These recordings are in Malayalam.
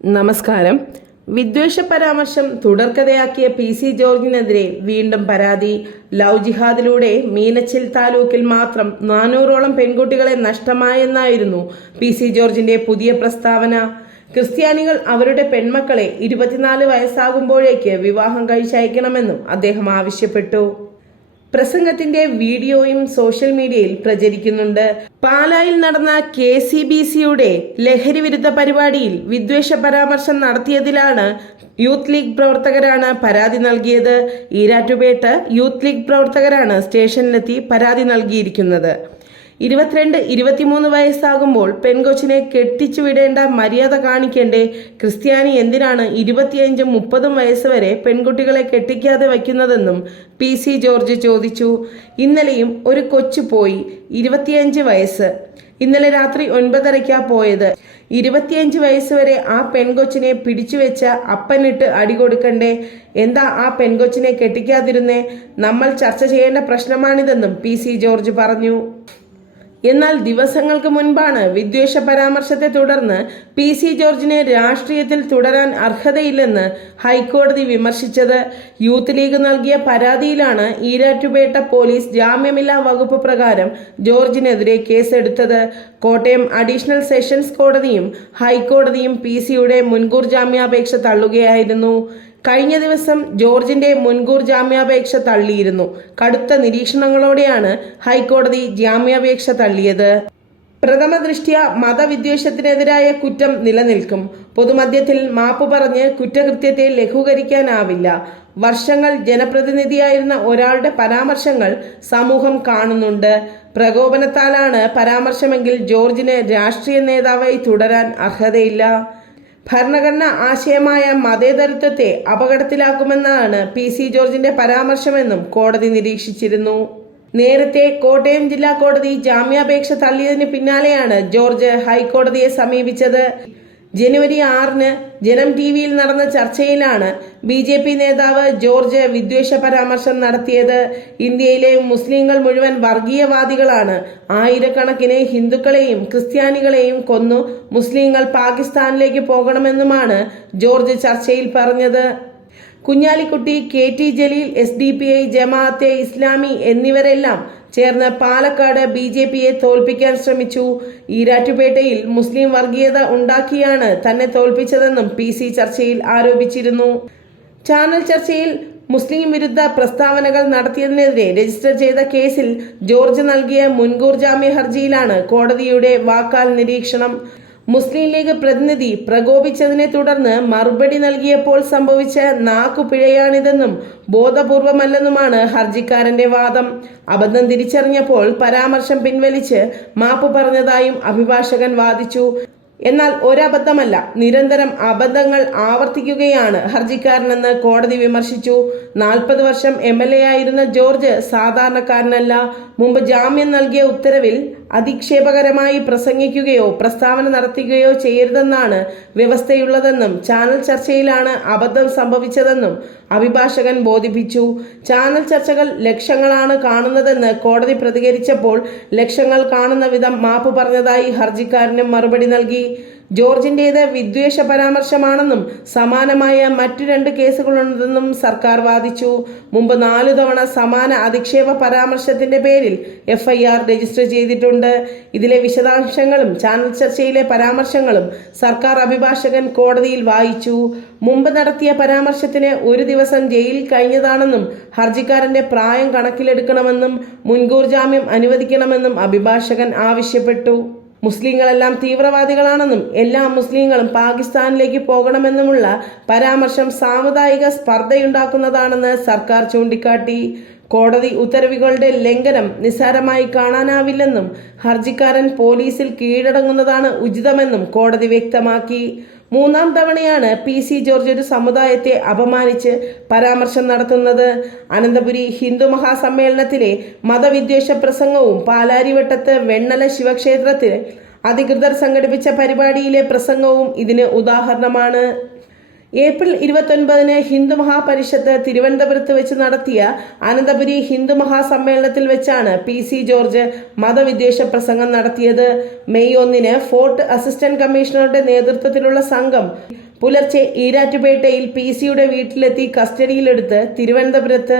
നമസ്കാരം. വിദ്വേഷ പരാമർശം തുടർക്കഥയാക്കിയ പി.സി. ജോർജിനെതിരെ വീണ്ടും പരാതി. ലവ് ജിഹാദിലൂടെ മീനച്ചിൽ താലൂക്കിൽ മാത്രം 400ഓളം പെൺകുട്ടികളെ നഷ്ടമായെന്നായിരുന്നു പി.സി. ജോർജിന്റെ പുതിയ പ്രസ്താവന. ക്രിസ്ത്യാനികൾ അവരുടെ പെൺമക്കളെ 24 വയസ്സാകുമ്പോഴേക്ക് വിവാഹം കഴിച്ചയക്കണമെന്നും അദ്ദേഹം ആവശ്യപ്പെട്ടു. പ്രസംഗത്തിന്റെ വീഡിയോയും സോഷ്യൽ മീഡിയയിൽ പ്രചരിക്കുന്നുണ്ട്. പാലായിൽ നടന്ന KCBCയുടെ ലഹരി വിരുദ്ധ പരിപാടിയിൽ വിദ്വേഷ പരാമർശം നടത്തിയതിലാണ് യൂത്ത് ലീഗ് പ്രവർത്തകരാണ് പരാതി നൽകിയത്. ഈരാറ്റുപേട്ട യൂത്ത് ലീഗ് പ്രവർത്തകരാണ് സ്റ്റേഷനിലെത്തി പരാതി നൽകിയിരിക്കുന്നത്. 22-23 വയസ്സാകുമ്പോൾ പെൺകൊച്ചിനെ കെട്ടിച്ചു വിടേണ്ട മര്യാദ കാണിക്കേണ്ടേ? ക്രിസ്ത്യാനി എന്തിനാണ് 25-30 വയസ്സ് വരെ പെൺകുട്ടികളെ കെട്ടിക്കാതെ വയ്ക്കുന്നതെന്നും പി.സി. ജോർജ് ചോദിച്ചു. ഇന്നലെയും ഒരു കൊച്ചു പോയി, 25 വയസ്സ്. ഇന്നലെ രാത്രി 9:30 പോയത്. 25 വയസ്സ് വരെ ആ പെൺകൊച്ചിനെ പിടിച്ചുവെച്ച അപ്പനിട്ട് അടി കൊടുക്കണ്ടേ? എന്താ ആ പെൺകൊച്ചിനെ കെട്ടിക്കാതിരുന്നേ? നമ്മൾ ചർച്ച ചെയ്യേണ്ട പ്രശ്നമാണിതെന്നും പി.സി. ജോർജ് പറഞ്ഞു. എന്നാൽ ദിവസങ്ങൾക്ക് മുൻപാണ് വിദ്വേഷ പരാമർശത്തെ തുടർന്ന് പി.സി. ജോർജിനെ രാഷ്ട്രീയത്തിൽ തുടരാൻ അർഹതയില്ലെന്ന് ഹൈക്കോടതി വിമർശിച്ചത്. യൂത്ത് ലീഗ് നൽകിയ പരാതിയിലാണ് ഈരാറ്റുപേട്ട പോലീസ് ജാമ്യമില്ലാ വകുപ്പ് പ്രകാരം ജോർജിനെതിരെ കേസെടുത്തത്. കോട്ടയം അഡീഷണൽ സെഷൻസ് കോടതിയും ഹൈക്കോടതിയും പി.സിയുടെ മുൻകൂർ ജാമ്യാപേക്ഷ തള്ളുകയായിരുന്നു. കഴിഞ്ഞ ദിവസം ജോർജിന്റെ മുൻകൂർ ജാമ്യാപേക്ഷ തള്ളിയിരുന്നു. കടുത്ത നിരീക്ഷണങ്ങളോടെയാണ് ഹൈക്കോടതി ജാമ്യാപേക്ഷ തള്ളിയത്. പ്രഥമ ദൃഷ്ട്യാ മതവിദ്വേഷത്തിനെതിരായ കുറ്റം നിലനിൽക്കും. പൊതുമധ്യത്തിൽ മാപ്പ് പറഞ്ഞ് കുറ്റകൃത്യത്തെ ലഘൂകരിക്കാനാവില്ല. വർഷങ്ങൾ ജനപ്രതിനിധിയായിരുന്ന ഒരാളുടെ പരാമർശങ്ങൾ സമൂഹം കാണുന്നുണ്ട്. പ്രകോപനത്താലാണ് പരാമർശമെങ്കിൽ ജോർജിന് രാഷ്ട്രീയ നേതാവായി തുടരാൻ അർഹതയില്ല. ഭരണഘടനാ ആശയമായ മതേതരത്വത്തെ അപകടത്തിലാക്കുമെന്നാണ് പി.സി. ജോർജിന്റെ പരാമർശമെന്നും കോടതി നിരീക്ഷിച്ചിരുന്നു. നേരത്തെ കോട്ടയം ജില്ലാ കോടതി ജാമ്യാപേക്ഷ തള്ളിയതിന് പിന്നാലെയാണ് ജോർജ് ഹൈക്കോടതിയെ സമീപിച്ചത്. ജനുവരി 6-ന് ജനം ടിവിയിൽ നടന്ന ചർച്ചയിലാണ് BJP നേതാവ് ജോർജ് വിദ്വേഷ പരാമർശം നടത്തിയത്. ഇന്ത്യയിലെ മുസ്ലിങ്ങൾ മുഴുവൻ വർഗീയവാദികളാണ്. ആയിരക്കണക്കിന് ഹിന്ദുക്കളെയും ക്രിസ്ത്യാനികളെയും കൊന്നു മുസ്ലിങ്ങൾ പാകിസ്ഥാനിലേക്ക് പോകണമെന്നുമാണ് ജോർജ് ചർച്ചയിൽ പറഞ്ഞത്. കുഞ്ഞാലിക്കുട്ടി, KT ജലീൽ, SDPI, ജമാഅത്തെ ഇസ്ലാമി എന്നിവരെല്ലാം ചേർന്ന് പാലക്കാട് BJPയെ തോൽപ്പിക്കാൻ ശ്രമിച്ചു. ഈരാറ്റുപേട്ടയിൽ മുസ്ലിം വർഗീയത ഉണ്ടാക്കിയാണ് തന്നെ തോൽപ്പിച്ചതെന്നും പി.സി. ചർച്ചയിൽ ആരോപിച്ചിരുന്നു. ചാനൽ ചർച്ചയിൽ മുസ്ലിം വിരുദ്ധ പ്രസ്താവനകൾ നടത്തിയതിനെതിരെ രജിസ്റ്റർ ചെയ്ത കേസിൽ ജോർജ് നൽകിയ മുൻകൂർ ജാമ്യ ഹർജിയിലാണ് കോടതിയുടെ വാക്കാൽ നിരീക്ഷണം. മുസ്ലിം ലീഗ് പ്രതിനിധി പ്രകോപിച്ചതിനെ തുടർന്ന് മറുപടി നൽകിയപ്പോൾ സംഭവിച്ച നാക്കുപിഴയാണിതെന്നും ബോധപൂർവമല്ലെന്നുമാണ് ഹർജിക്കാരന്റെ വാദം. അബദ്ധം തിരിച്ചറിഞ്ഞപ്പോൾ പരാമർശം പിൻവലിച്ച് മാപ്പ് പറഞ്ഞതായും അഭിഭാഷകൻ വാദിച്ചു. എന്നാൽ ഒരബദ്ധമല്ല, നിരന്തരം അബദ്ധങ്ങൾ ആവർത്തിക്കുകയാണ് ഹർജിക്കാരനെന്ന് കോടതി വിമർശിച്ചു. 40 വർഷം MLA ആയിരുന്ന ജോർജ് സാധാരണക്കാരനല്ല. മുമ്പ് ജാമ്യം നൽകിയ ഉത്തരവിൽ അധിക്ഷേപകരമായി പ്രസംഗിക്കുകയോ പ്രസ്താവന നടത്തുകയോ ചെയ്യരുതെന്നാണ് വ്യവസ്ഥയുള്ളതെന്നും ചാനൽ ചർച്ചയിലാണ് അബദ്ധം സംഭവിച്ചതെന്നും അഭിഭാഷകൻ ബോധിപ്പിച്ചു. ചാനൽ ചർച്ചകൾ ലക്ഷങ്ങളാണ് കാണുന്നതെന്ന് കോടതി പ്രതികരിച്ചപ്പോൾ ലക്ഷങ്ങൾ കാണുന്ന വിധം മാപ്പ് പറഞ്ഞതായി ഹർജിക്കാരനും മറുപടി നൽകി. ജോർജിന്റേത് വിദ്വേഷ പരാമർശമാണെന്നും സമാനമായ മറ്റു 2 കേസുകളുണ്ടെന്നും സർക്കാർ വാദിച്ചു. മുമ്പ് 4 തവണ സമാന അധിക്ഷേപ പരാമർശത്തിന്റെ പേരിൽ FIR രജിസ്റ്റർ ചെയ്തിട്ടുണ്ട്. ഇതിലെ വിശദാംശങ്ങളും ചാനൽ ചർച്ചയിലെ പരാമർശങ്ങളും സർക്കാർ അഭിഭാഷകൻ കോടതിയിൽ വായിച്ചു. മുമ്പ് നടത്തിയ പരാമർശത്തിന് 1 ദിവസം ജയിലിൽ കഴിഞ്ഞതാണെന്നും ഹർജിക്കാരന്റെ പ്രായം കണക്കിലെടുക്കണമെന്നും മുൻകൂർ ജാമ്യം അനുവദിക്കണമെന്നും അഭിഭാഷകൻ ആവശ്യപ്പെട്ടു. മുസ്ലിങ്ങളെല്ലാം തീവ്രവാദികളാണെന്നും എല്ലാ മുസ്ലിങ്ങളും പാകിസ്ഥാനിലേക്ക് പോകണമെന്നുമുള്ള പരാമർശം സാമുദായിക സ്പർദ്ധയുണ്ടാക്കുന്നതാണെന്ന് സർക്കാർ ചൂണ്ടിക്കാട്ടി. കോടതി ഉത്തരവുകളുടെ ലംഘനം നിസ്സാരമായി കാണാനാവില്ലെന്നും ഹർജിക്കാരൻ പോലീസിൽ കീഴടങ്ങുന്നതാണ് ഉചിതമെന്നും കോടതി വ്യക്തമാക്കി. 3-ാം തവണയാണ് പി.സി. ജോർജ് ഒരു സമുദായത്തെ അപമാനിച്ച് പരാമർശം നടത്തുന്നത്. അനന്തപുരി ഹിന്ദു മഹാസമ്മേളനത്തിലെ മതവിദ്വേഷ പ്രസംഗവും പാലാരിവട്ടത്ത് വെണ്ണല ശിവക്ഷേത്രത്തിൽ അധികൃതർ സംഘടിപ്പിച്ച പരിപാടിയിലെ പ്രസംഗവും ഇതിന് ഉദാഹരണമാണ്. ഏപ്രിൽ 29 ഹിന്ദു മഹാപരിഷത്ത് തിരുവനന്തപുരത്ത് വെച്ച് നടത്തിയ അനന്തപുരി ഹിന്ദു മഹാസമ്മേളനത്തിൽ വെച്ചാണ് PC ജോർജ് മതവിദ്വേഷ പ്രസംഗം നടത്തിയത്. മെയ് 1 ഫോർട്ട് അസിസ്റ്റന്റ് കമ്മീഷണറുടെ നേതൃത്വത്തിലുള്ള സംഘം പുലർച്ചെ ഈരാറ്റുപേട്ടയിൽ PC-യുടെ വീട്ടിലെത്തി കസ്റ്റഡിയിലെടുത്ത് തിരുവനന്തപുരത്ത്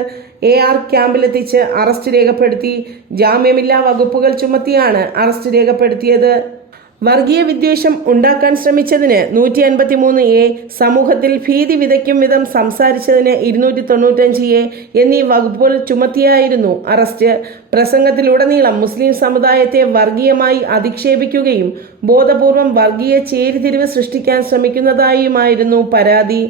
AR ക്യാമ്പിലെത്തിച്ച് അറസ്റ്റ് രേഖപ്പെടുത്തി. ജാമ്യമില്ലാ വകുപ്പുകൾ ചുമത്തിയാണ് അറസ്റ്റ് രേഖപ്പെടുത്തിയത്. വർഗീയ വിദ്വേഷം ഉണ്ടാക്കാൻ ശ്രമിച്ചതിന് 153A, സമൂഹത്തിൽ ഭീതി വിതയ്ക്കും വിധം സംസാരിച്ചതിന് 295A എന്നീ വകുപ്പുകൾ ചുമത്തിയായിരുന്നു അറസ്റ്റ്. പ്രസംഗത്തിലുടനീളം മുസ്ലിം സമുദായത്തെ വർഗീയമായി അധിക്ഷേപിക്കുകയും ബോധപൂർവം വർഗീയ ചേരിതിരിവ് സൃഷ്ടിക്കാൻ ശ്രമിക്കുന്നതായുമായിരുന്നു പരാതി.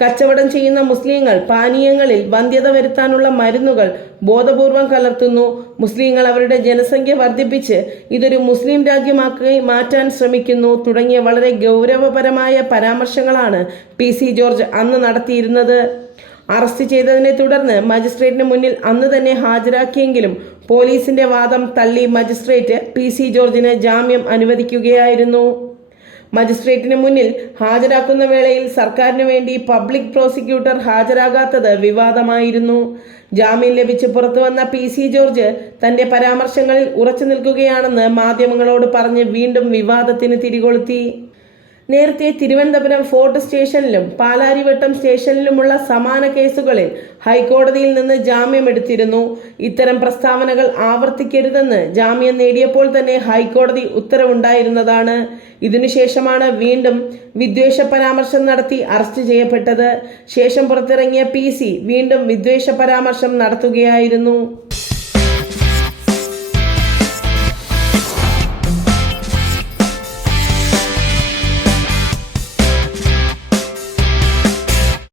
കച്ചവടം ചെയ്യുന്ന മുസ്ലിങ്ങൾ പാനീയങ്ങളിൽ വന്ധ്യത വരുത്താനുള്ള മരുന്നുകൾ ബോധപൂർവം കലർത്തുന്നു. മുസ്ലിങ്ങൾ അവരുടെ ജനസംഖ്യ വർദ്ധിപ്പിച്ച് ഇതൊരു മുസ്ലിം രാജ്യമാക്കി മാറ്റാൻ ശ്രമിക്കുന്നു തുടങ്ങിയ വളരെ ഗൗരവപരമായ പരാമർശങ്ങളാണ് PC ജോർജ് അന്ന് നടത്തിയിരുന്നത്. അറസ്റ്റ് ചെയ്തതിനെ തുടർന്ന് മജിസ്ട്രേറ്റിന് മുന്നിൽ അന്ന് തന്നെ ഹാജരാക്കിയെങ്കിലും പോലീസിന്റെ വാദം തള്ളി മജിസ്ട്രേറ്റ് PC ജോർജിന് ജാമ്യം അനുവദിക്കുകയായിരുന്നു. മജിസ്ട്രേറ്റിന് മുന്നിൽ ഹാജരാക്കുന്ന വേളയിൽ സർക്കാരിന് വേണ്ടി പബ്ലിക് പ്രോസിക്യൂട്ടർ ഹാജരാകാത്തത് വിവാദമായിരുന്നു. ജാമ്യം ലഭിച്ച് പുറത്തുവന്ന PC ജോർജ് തന്റെ പരാമർശങ്ങളിൽ ഉറച്ചു നിൽക്കുകയാണെന്ന് മാധ്യമങ്ങളോട് പറഞ്ഞ് വീണ്ടും വിവാദത്തിന് തിരികൊളുത്തി. നേരത്തെ തിരുവനന്തപുരം ഫോർട്ട് സ്റ്റേഷനിലും പാലാരിവട്ടം സ്റ്റേഷനിലുമുള്ള സമാന കേസുകളിൽ ഹൈക്കോടതിയിൽ നിന്ന് ജാമ്യമെടുത്തിരുന്നു. ഇത്തരം പ്രസ്താവനകൾ ആവർത്തിക്കരുതെന്ന് ജാമ്യം നേടിയപ്പോൾ തന്നെ ഹൈക്കോടതി ഉത്തരവുണ്ടായിരുന്നതാണ്. ഇതിനുശേഷമാണ് വീണ്ടും വിദ്വേഷ പരാമർശം നടത്തി അറസ്റ്റ് ചെയ്യപ്പെട്ടത്. ശേഷം പുറത്തിറങ്ങിയ PC വീണ്ടും വിദ്വേഷ പരാമർശം നടത്തുകയായിരുന്നു.